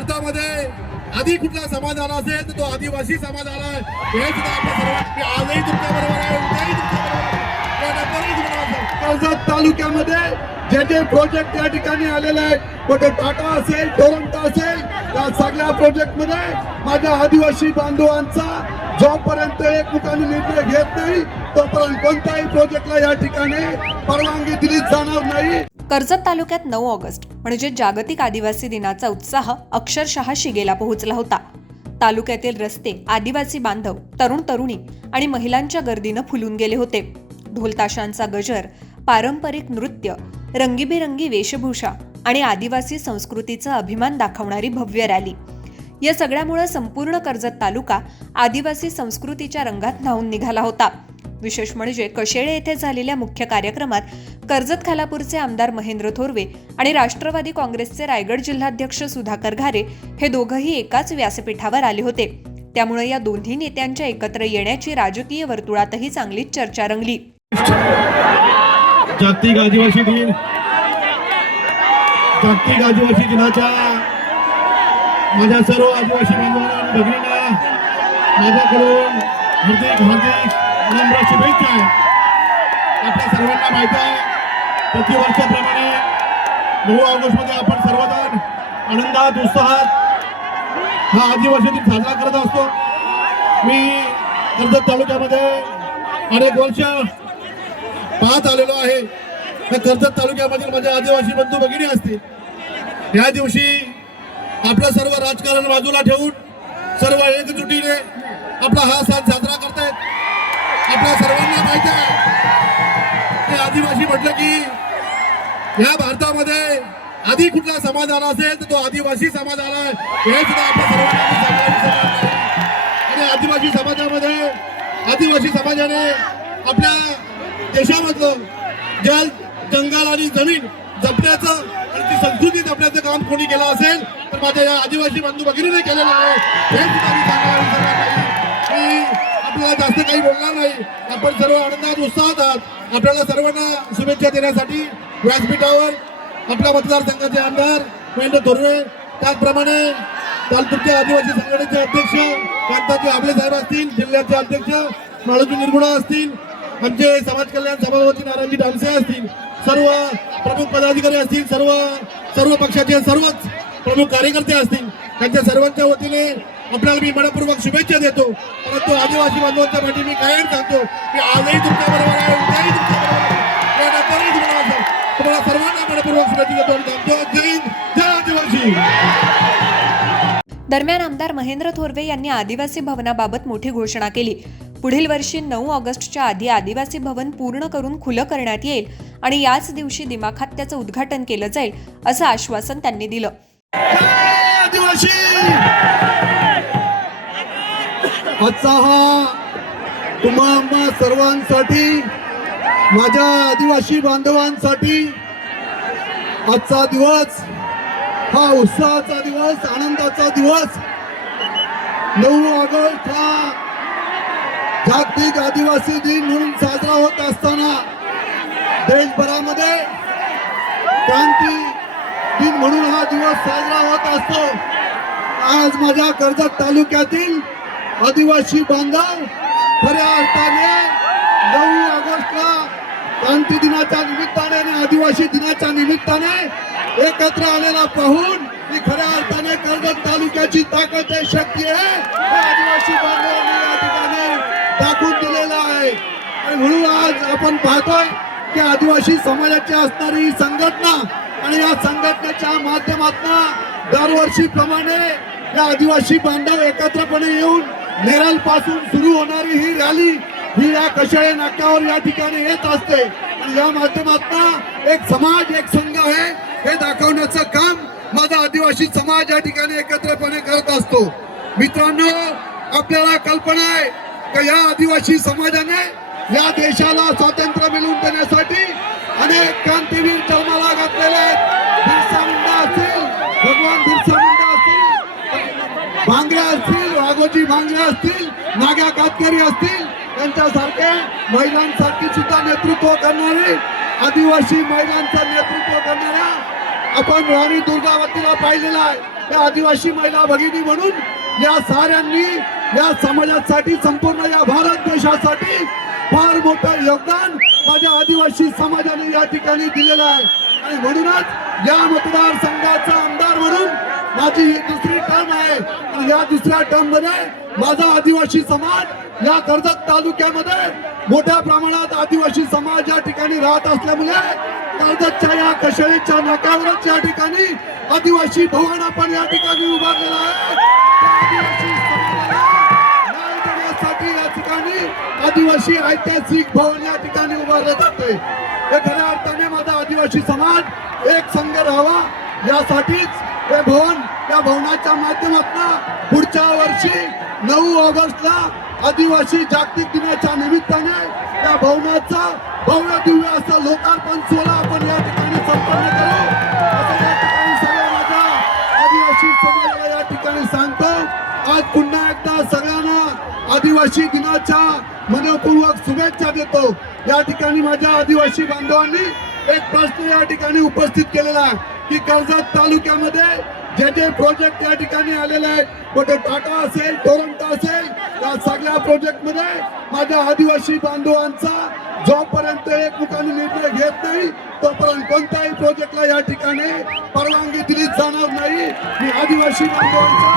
भारतामध्ये आधी कुठला समाज आला असेल तर तो आदिवासी समाज आला आहे। हे सुद्धा आपल्या सर्वांनी आजही तुमच्या बरोबर आहे, उद्याही तुमच्या बरोबर आहे, यानंतरही तुम्हाला असेल। कर्जत तालुक्यामध्ये जे जे प्रोजेक्ट या ठिकाणी आलेले आहेत, कुठे टाटा असेल, टोरंटो असेल, या सगळ्या प्रोजेक्ट मध्ये माझ्या आदिवासी बांधवांचा जोपर्यंत एकमुखाने निर्णय घेत नाही तोपर्यंत कोणत्याही प्रोजेक्टला या ठिकाणी परवानगी दिली जाणार नाही। कर्जत तालुक्यात 9 ऑगस्ट म्हणजे जागतिक आदिवासी दिनाचा उत्साह अक्षरशः शिगेला पोहोचला होता। तालुक्यातील रस्ते आदिवासी बांधव, तरुण तरुणी आणि महिलांच्या गर्दीनं फुलून गेले होते। ढोलताशांचा गजर, पारंपरिक नृत्य, रंगीबेरंगी वेशभूषा आणि आदिवासी संस्कृतीचा अभिमान दाखवणारी भव्य रॅली, या सगळ्यामुळे संपूर्ण कर्जत तालुका आदिवासी संस्कृतीच्या रंगात न्हाऊन निघाला होता। विशेष म्हणजे कशेळे येथे झालेल्या मुख्य कार्यक्रमात कर्जत खालापूरचे आमदार महेंद्र थोरवे आणि राष्ट्रवादी काँग्रेसचे रायगड जिल्हाध्यक्ष सुधाकर घारे हे दोघंही एकाच व्यासपीठावर आले होते। त्यामुळे या दोन्ही नेत्यांच्या एकत्र येण्याची राजकीय वर्तुळातही चांगलीच चर्चा रंगली। जागतिक आदिवासी दिन, जागतिक आदिवासी दिनाच्या माझ्या सर्व आदिवासी बांधवांना आणि भगिनींना माझ्याकडून हार्दिक नम्र शुभेच्छा आहे। आपल्या सर्वांना माहिती आहे, प्रतिवर्षाप्रमाणे 9 ऑगस्टमध्ये आपण सर्वजण आनंदात उत्साहात हा आदिवासी दिन साजरा करत असतो। मी कर्जत तालुक्यामध्ये अनेक वर्ष पाहत आलेलो आहे। कर्जत तालुक्यामधील माझे आदिवासी बंधू भगिनी असतील, या दिवशी आपलं सर्व राजकारण बाजूला ठेवून सर्व एकजुटीने आपला हा सण साजरा करतायत। आपल्या सर्वांना माहिती आहे की आदिवासी म्हटलं की या भारतामध्ये आधी कुठला समाज आला असेल तर तो आदिवासी समाज आला आहे। हे सुद्धा आपल्या सर्वांना आणि आदिवासी समाजामध्ये आदिवासी समाजाने आपल्या देशामधलं जल, जंगल आणि जमीन जपण्याचं आणि ती संस्कृती जपण्याचं काम कोणी केलं असेल तर माझ्या या आदिवासी बंधू भगिनीने केलेलं आहे। हे सुद्धा मी सांगायला आपल्याला जास्त काही बोलणार नाही। आपण सर्व आनंदात उत्साहात आहात। आपल्याला सर्वांना शुभेच्छा देण्यासाठी व्यासपीठावर आपल्या मतदारसंघाचे आमदार महेंद्र थोरवे, त्याचप्रमाणे तालुक्याच्या आदिवासी संघटनेचे अध्यक्ष कांताजी आबले साहेब असतील, जिल्ह्याचे अध्यक्ष माळोजी निरगुडा असतील, आमचे समाज कल्याण सभापती नारायणजी डांसे असतील, सर्व प्रमुख पदाधिकारी असतील, सर्व पक्षाचे सर्वच प्रमुख कार्यकर्ते असतील, त्यांच्या सर्वांच्या वतीने आपल्याला मी मनपूर्वक शुभेच्छा देतो। परंतु आदिवासी बांधवांच्या पाठी मी कायम सांगतो की आजही तुमच्या बरोबर आहे, उद्याही तुमच्या बरोबर आहे, यानंतरही तुम्हाला असेल। तुम्हाला सर्वांना मनपूर्वक शुभेच्छा देतो आणि सांगतो जय हिंद, जय आदिवासी। दरम्यान आमदार महेंद्र थोरवे यांनी आदिवासी भवनाबाबत मोठी घोषणा केली। पुढील वर्षी 9 ऑगस्टच्या आधी आदिवासी भवन पूर्ण करून खुलं करण्यात येईल आणि याच दिवशी दिमाखात त्याचं उद्घाटन केलं जाईल असं आश्वासन त्यांनी दिलं। आजचा हा तुम्हा सर्वांसाठी, माझ्या आदिवासी बांधवांसाठी आजचा दिवस हा उत्साहाचा दिवस, आनंदाचा दिवस। 9 ऑगस्ट हा जागतिक आदिवासी दिन म्हणून साजरा होत असताना देशभरामध्ये क्रांती दिन म्हणून हा दिवस साजरा होत असतो। आज माझ्या कर्जत तालुक्यातील आदिवासी बांधव खऱ्या अर्थाने 9 ऑगस्टला क्रांती दिनाच्या निमित्ताने आणि आदिवासी दिनाच्या निमित्ताने एकत्र आलेला पाहून मी खऱ्या अर्थाने कर्जत तालुक्याची ताकद आहे, शक्ती आहे, आदिवासी बांधवांनी या ठिकाणी दाखवून दिलेला आहे। आणि म्हणून आज आपण पाहतोय की आदिवासी समाजाची असणारी ही संघटना आणि या संघटनेच्या माध्यमातून दरवर्षीप्रमाणे या आदिवासी बांधव एकत्रपणे येऊन नेरळ पासून सुरू होणारी ही रॅली ही या कशेळे नाक्यावर या ठिकाणी येत असते आणि या माध्यमातून एक समाज, एक संघ आहे हे दाखवण्याचं काम माझा आदिवासी समाज या ठिकाणी एकत्रपणे करत असतो। मित्रांनो, आपल्याला कल्पना आहे की या आदिवासी समाजाने या देशाला स्वातंत्र्य मिळवून देण्यासाठी अनेक क्रांतीवीर जन्माला घातलेले आहेत। बिरसा मुंडा असतील, भगवान बिरसा मुंडा असतील, भांगरे असतील, वाघोजी भांगरे असतील, नाग्या कातकरी असतील, त्यांच्यासारखे महिलांसाठी सुद्धा नेतृत्व करणारे, आदिवासी महिलांचं नेतृत्व करणाऱ्या आपण राणी दुर्गावतीला पाहिलेला आहे। या आदिवासी महिला भगिनी म्हणून या साऱ्यांनी या समाजासाठी संपूर्ण या भारत देशासाठी फार मोठं योगदान माझ्या आदिवासी समाजाने या ठिकाणी दिलेलं आहे आणि म्हणूनच या मतदारसंघाचा आमदार म्हणून माझी ही दुसरी टर्म आहे आणि या दुसऱ्या टर्म मध्ये माझा आदिवासी समाज या कर्जत तालुक्यामध्ये मोठ्या प्रमाणात आदिवासी समाज या ठिकाणी राहत असल्यामुळे कर्जतच्या या कशेळीच्या नाक्यावरच या ठिकाणी आदिवासी भवन आपण या ठिकाणी उभारलेला आहे. त्या आदिवासी समाजाला न्याय देण्यासाठी या ठिकाणी आदिवासी ऐतिहासिक भवन या ठिकाणी उभारले जाते. हे खऱ्या अर्थाने माझा आदिवासी समाज एक संघ राहावा यासाठीच हे भवन त्या भवनाच्या माध्यमातून पुढच्या वर्षी 9 ऑगस्टला आदिवासी जागतिक दिनाच्या निमित्ताने त्या भवनाचा भव्य दिव्य असं लोकार्पण सोहळा आपण या ठिकाणी संपन्न करू असं या ठिकाणी सगळ्या माझ्या आदिवासी समाजाला या ठिकाणी सांगतो. आज पुन्हा एकदा सगळ्यांना आदिवासी दिनाच्या मनपूर्वक शुभेच्छा देतो. या ठिकाणी माझ्या आदिवासी बांधवांनी एक प्रश्न या ठिकाणी उपस्थित केलेला आहे की कर्जत तालुक्यामध्ये जे प्रोजेक्ट या ठिकाणी आलेले आहेत, कुठे टाटा असेल, टोरंटो असेल, या सगळ्या प्रोजेक्ट मध्ये माझ्या आदिवासी बांधवांचा जोपर्यंत एकमुखाने निर्णय घेत नाही तोपर्यंत कोणत्याही प्रोजेक्टला या ठिकाणी परवानगी दिली जाणार नाही. मी आदिवासी बांधवांच्या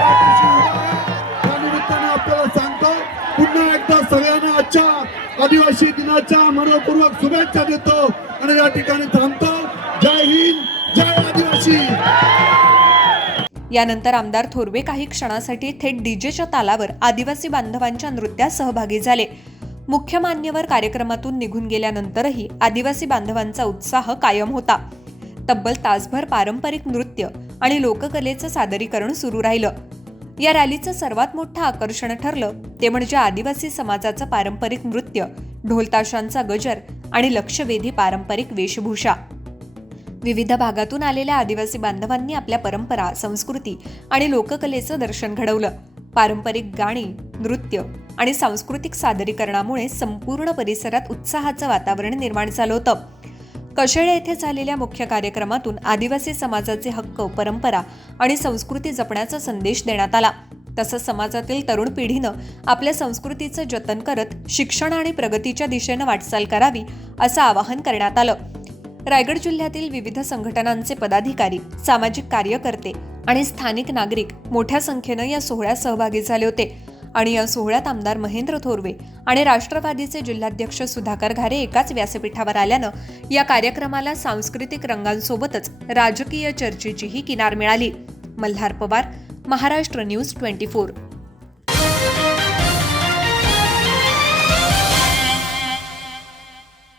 पाठीशी उभा आहे. त्या निमित्ताने आपल्याला सांगतो पुन्हा एकदा सगळ्यांना आजच्या आदिवासी दिनाच्या मनपूर्वक शुभेच्छा देतो आणि या ठिकाणी थांबतो. जय हिंद, जय आदिवासी. यानंतर आमदार थोरवे काही क्षणासाठी थेट डीजेच्या तालावर आदिवासी बांधवांच्या नृत्यात सहभागी झाले. मुख्य मान्यवर कार्यक्रमातून निघून गेल्यानंतरही आदिवासी बांधवांचा उत्साह कायम होता. तब्बल तासभर पारंपरिक नृत्य आणि लोककलेचं सादरीकरण सुरू राहिलं. या रॅलीचं सर्वात मोठं आकर्षण ठरलं ते म्हणजे आदिवासी समाजाचं पारंपरिक नृत्य, ढोलताशांचा गजर आणि लक्षवेधी पारंपरिक वेशभूषा. विविध भागातून आलेल्या आदिवासी बांधवांनी आपल्या परंपरा, संस्कृती आणि लोककलेचं दर्शन घडवलं. पारंपरिक गाणी, नृत्य आणि सांस्कृतिक सादरीकरणामुळे संपूर्ण परिसरात उत्साहाचं वातावरण निर्माण झालं होतं. कशेळे येथे झालेल्या मुख्य कार्यक्रमातून आदिवासी समाजाचे हक्क, परंपरा आणि संस्कृती जपण्याचा संदेश देण्यात आला. तसंच समाजातील तरुण पिढीनं आपल्या संस्कृतीचं जतन करत शिक्षण आणि प्रगतीच्या दिशेनं वाटचाल करावी असं आवाहन करण्यात आलं. रायगड जिल्ह्यातील विविध संघटनांचे पदाधिकारी, सामाजिक कार्यकर्ते आणि स्थानिक नागरिक मोठ्या संख्येनं या सोहळ्यात सहभागी झाले होते आणि या सोहळ्यात आमदार महेंद्र थोरवे आणि राष्ट्रवादीचे जिल्हाध्यक्ष सुधाकर घारे एकाच व्यासपीठावर आल्यानं या कार्यक्रमाला सांस्कृतिक रंगांसोबतच राजकीय चर्चेचीही किनार मिळाली. मल्हार पवार, महाराष्ट्र न्यूज 24.